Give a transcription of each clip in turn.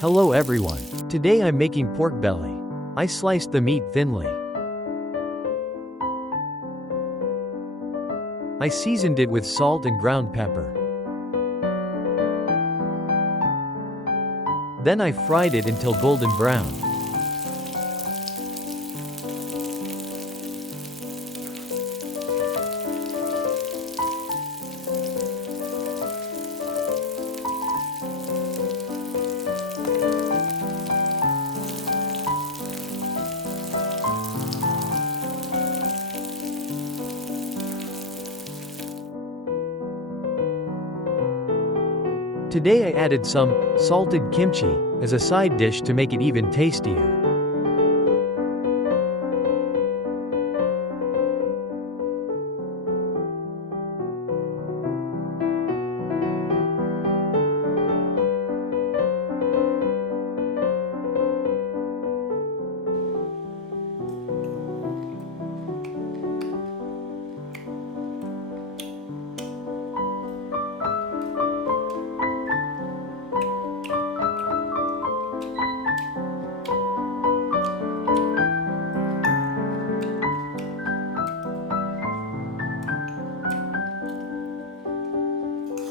Hello everyone. Today I'm making pork belly. I sliced the meat thinly. I seasoned it with salt and ground pepper. Then I fried it until golden brown. Today I added some salted kimchi as a side dish to make it even tastier.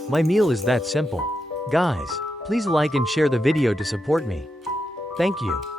My meal is that simple. Guys, please like and share the video to support me. Thank you.